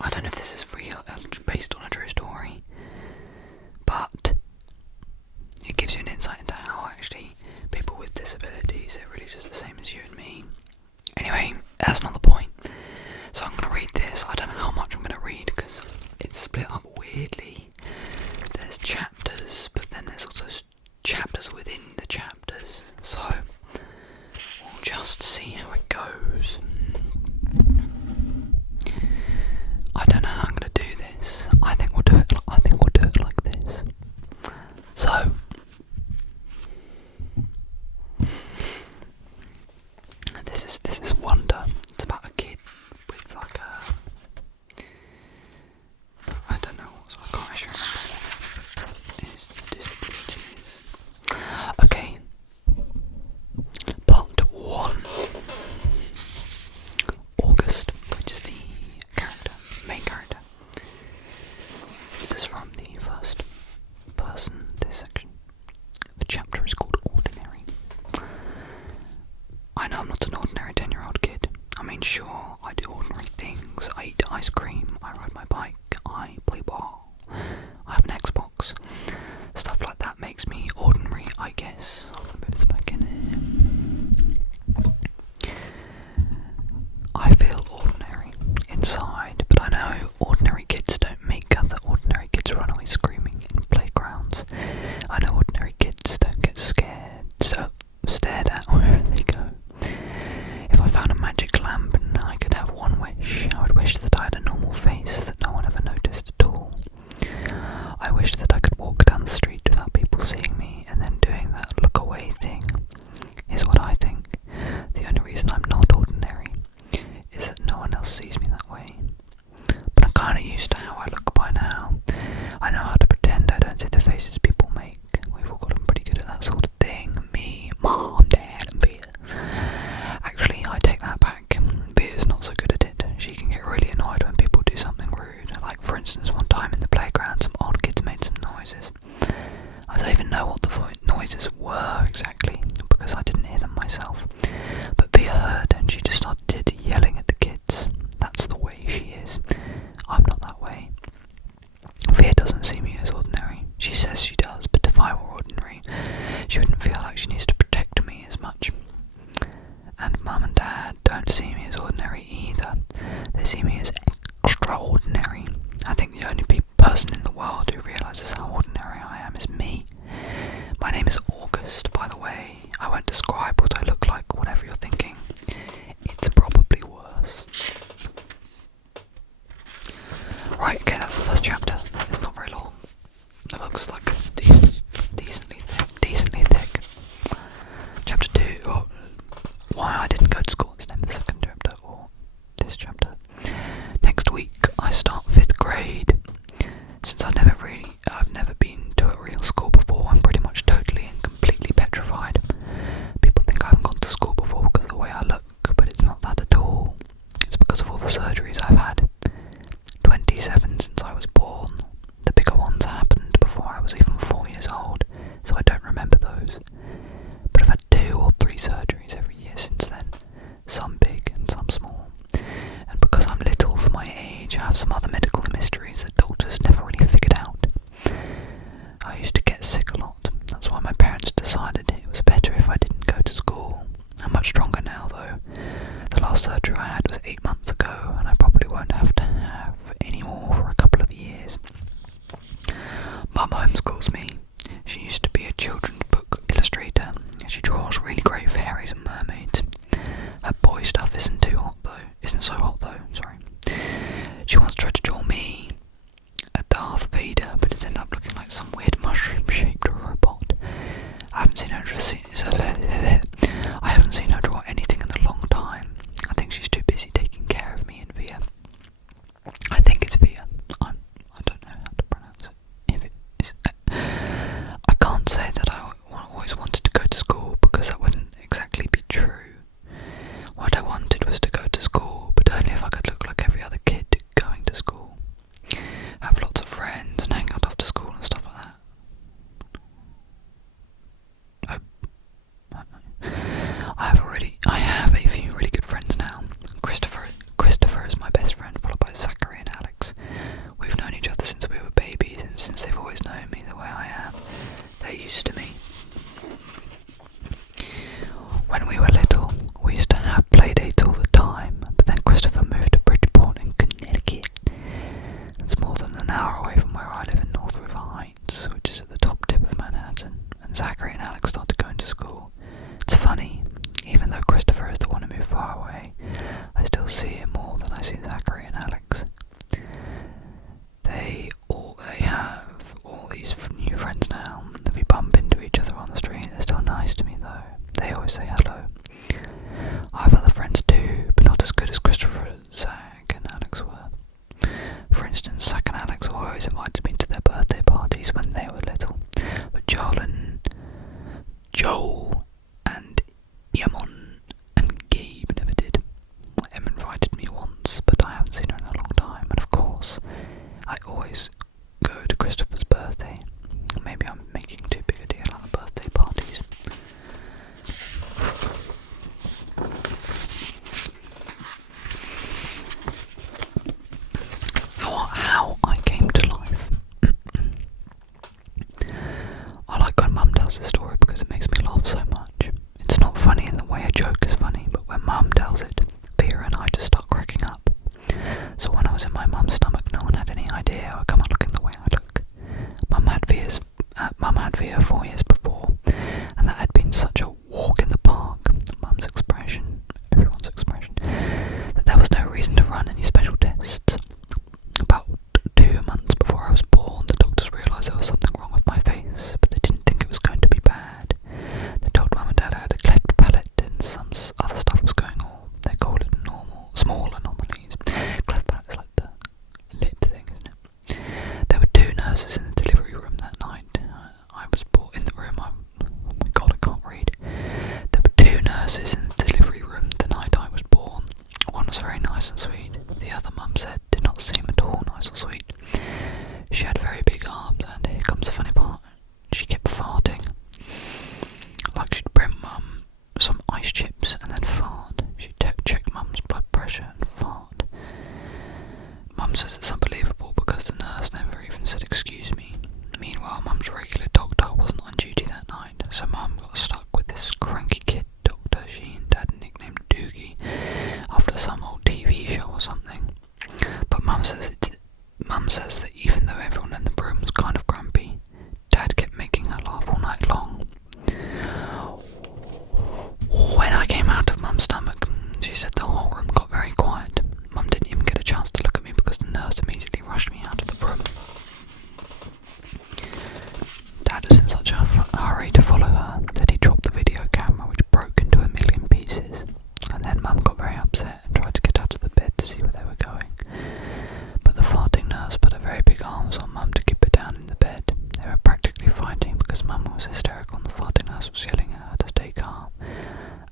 I don't know if this is real, based on a true story, but it gives you an insight into how actually people with disabilities are really just the same as you and me. Anyway, that's not the point. So I'm going to read this. I don't know how much I'm going to read because it's split up weirdly. There's chapters, but then there's also chapters within the chapters. So we'll just see how it goes. I don't know how I'm going to do this. I think we'll do it like this. So this is Wonder. It's about a kid with like I don't know, so I can't actually remember what his disability is. Okay. Part 1. August, which is the main character. This is from the first person, this section. The chapter is called Ordinary. I know I'm not an ordinary 10-year-old kid. I mean, sure, I do ordinary things. I eat ice cream, I ride my bike, I play ball, I have an Xbox. Stuff like that makes me ordinary, I guess. I'm gonna put this back in here. I feel ordinary inside, but I know ordinary kids don't make other ordinary kids run away screaming in playgrounds. I know ordinary kids don't get stared at wherever they go. If I found a magic lamp and I could have one wish, I would wish that I had a normal face that no one ever noticed at all. I wish that I could walk down the street without people seeing me and then doing that look away thing. Here's what I think. The only reason I'm not ordinary is that no one else sees me that way. But I'm kinda used to how I look by now. I know how to pretend I don't see the faces people make. We've all gotten pretty good at that sort of thing. Me, Mom, Dad, and Peter. Actually, I take that back. Via's not so good at it. She can get really annoyed when people do something rude. Like, for instance, one time in the playground, some odd kids made some noises. I don't even know what the noises were exactly, because I didn't hear them myself. But Via heard, and she just started yelling at the kids. That's the way she is. I'm not that way. Via doesn't see me as ordinary. She says she does, but if I were ordinary, she wouldn't feel like she needs to protect me as much. And Mum and Dad don't see me as ordinary either. They see me as extraordinary. I think the only person in the world who realises how ordinary I am is me. My name is August, by the way. I won't describe what I look like, whatever you're thinking. It's probably worse. Right, okay, that's the first chapter. It's not very long. The book's like decently thick. Chapter 2, why I didn't go to school, is the name of the second chapter, or this chapter. Next week I start 5th grade. Since I've never been to a real school before, I'm pretty much totally and completely petrified. People think I haven't gone to school before because of the way I look, but it's not that at all. It's because of all the surgeries I've had. 27 since I was born. The bigger ones happened before I was even 4 years old, so I don't remember those. But I've had 2 or 3 surgeries every year since then, some big and some small. And because I'm little for my age, I have some other medical mysteries that doctors never really figured out. I used to get sick a lot. That's why my parents decided it was better if I didn't go to school. I'm much stronger now though. The last surgery I had was 8 months ago, and I probably won't have to have any more for a couple of years. Mum homeschools me. She used to be a children's book illustrator. She draws really great fairies and mermaids. Her boy stuff isn't so hot though, sorry. She once tried to draw me, a Darth Vader, but it ended up looking like some weird mushroom-shaped robot. I haven't seen her draw anything in a long time. I think she's too busy 4 years before, and that had been such a walk in the park, Mum's expression, everyone's expression, that there was no reason to run any special tests. About 2 months before I was born, the doctors realised there was something wrong with my face, but they didn't think it was going to be bad. They told Mum and Dad I had a cleft palate and some other stuff was going on. They call it small anomalies. Cleft palate is like the lip thing, isn't it? There were 2 nurses in the delivery room that night. I was brought in the room. Oh my god, I can't read. There were 2 nurses in the delivery room the night I was born. One was very nice and sweet. The other, Mum said, did not seem at all nice or sweet. She had very big arms, and here comes the funny part. She kept farting. Like she'd bring Mum some ice chips and then fart. She'd check Mum's blood pressure and fart. Mum says it's unbelievable because the nurse never even said excuse me. Meanwhile, Mum's regular doctor wasn't on duty that night, so Mum got stuck with this cranky kid doctor she and Dad nicknamed Doogie after some old TV show or something. But Mum says that even though everyone in the room was kind of grumpy, Dad kept making her laugh all night long. When I came out of Mum's stomach, she said the whole room got very quiet. Mum didn't even get a chance to look at me because the nurse immediately rushed me out of the room. Dad was in such a hurry to follow her that he dropped the video camera, which broke into a million pieces. And then Mum got very upset and tried to get out of the bed to see where they were going. But the farting nurse put her very big arms on Mum to keep her down in the bed. They were practically fighting because Mum was hysterical and the farting nurse was yelling at her to stay calm.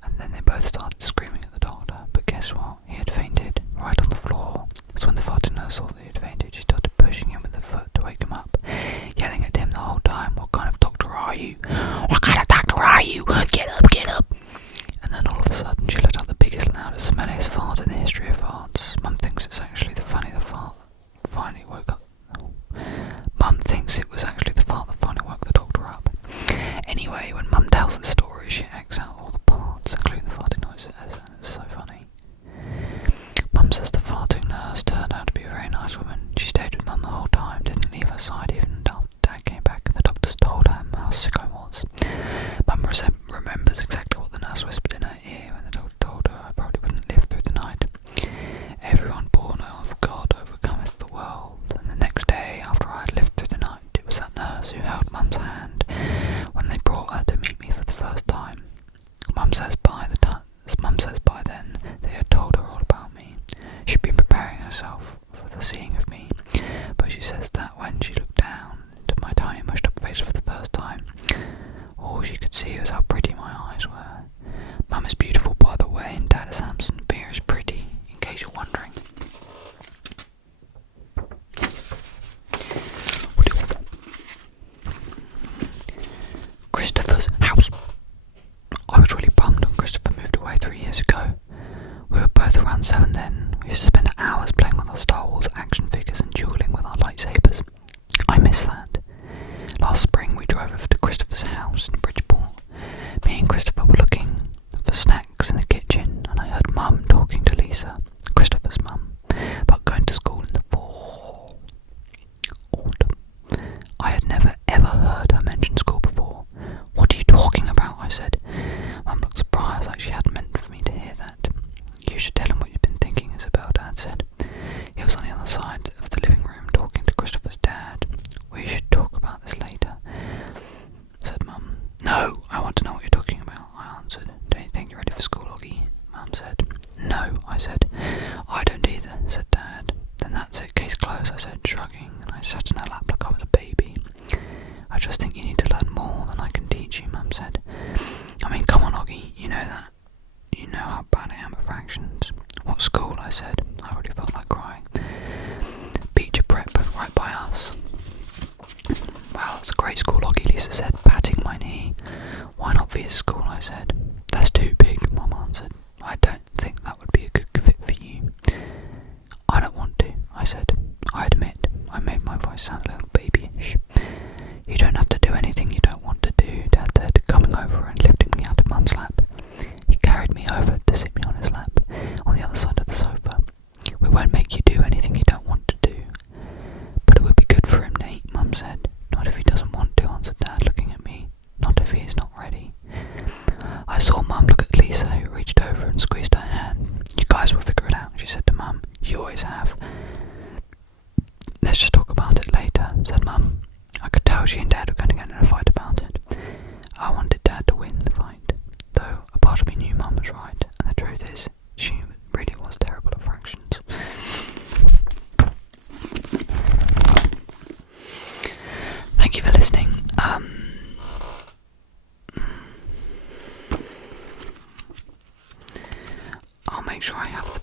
And then they both started screaming at the doctor, but guess what? He had fainted, right on the floor. So when the farting nurse saw that he had fainted, she started pushing him with her foot to wake him up, yelling at him the whole time, what kind of doctor are you? What kind of doctor are you? Get up, get up! And then all of a sudden she let out the biggest, loudest, smelliest fart in the history of farts. Mum thinks it's actually the fart that finally woke up. Mum thinks it was actually the fart that finally woke the doctor up. Anyway, when Mum tells the story, she acts out all the parts, including the farting noises, and it's so funny. Mum says the farting nurse turned out to be a very nice woman. She stayed with Mum the whole time, didn't leave her side even until Dad came back and the doctors told her how sick I was. Mum remembers exactly what the nurse whispered in her ear when the doctor told her I probably wouldn't live through the night. Everyone born of God overcometh the world. And the next day, after I had lived through the night, it was that nurse who held Mum's hand when they brought her to meet me for the first time. Mum says by then they had told her all about me. She'd been preparing herself for the seeing of me, but she says that when she looked down into my tiny mushed up face for the first time, all she could see was how pretty my eyes were. Mum is beautiful, by the way, and Dad is handsome. Vera is pretty, in case you're wondering. What do you want? Christopher's house. I was really bummed when Christopher moved away 3 years ago. We were both around 7 then. We used to spend hours playing with our Star Wars action figures and dueling with our lightsabers. I miss that. Last spring we drove over to Christopher's house in Bridgeport. Me and Christopher were looking for snacks in the kitchen, and I heard Mum talking to Lisa, Christopher's mum, about going to school in the autumn. I had never ever heard her mention school before. What are you talking about? I said. Mum looked surprised, like she hadn't meant for me to hear that. You should tell him what you've been thinking, Isabel, Dad said. He was on the other side of the living room talking to Christopher's dad. We should talk about this later, said Mum. No, I want to know what you're talking about, I answered. Don't you think you're ready for school, Oggy? Mum said. No, I said. I don't either, said Dad. Then that's it, case closed, I said, shrugging, and I sat in her lap like I was a baby. I just think you need to learn more than I can teach you, Mum said. I mean, come on, Oggy, you know that. You know how bad I am at fractions. What school? I said. I already felt like crying. Beecher Prep, right by us. Well, that's a great school, Oggy, Lisa said, patting my knee. Why not Via's school? I said. That's too big, Mum answered. I don't think that would be a good fit for you. I don't want to, I said. I admit, I made my voice sound a little babyish. You don't have to do anything you don't want to do, Dad said, coming over and lifting me out of Mum's lap. He carried me over to sit me on his lap, on the other side of the sofa. We won't make you do anything you don't want to do. But it would be good for him, Nate, Mum said. Not if he doesn't want to, answered Dad, looking at me. make sure I have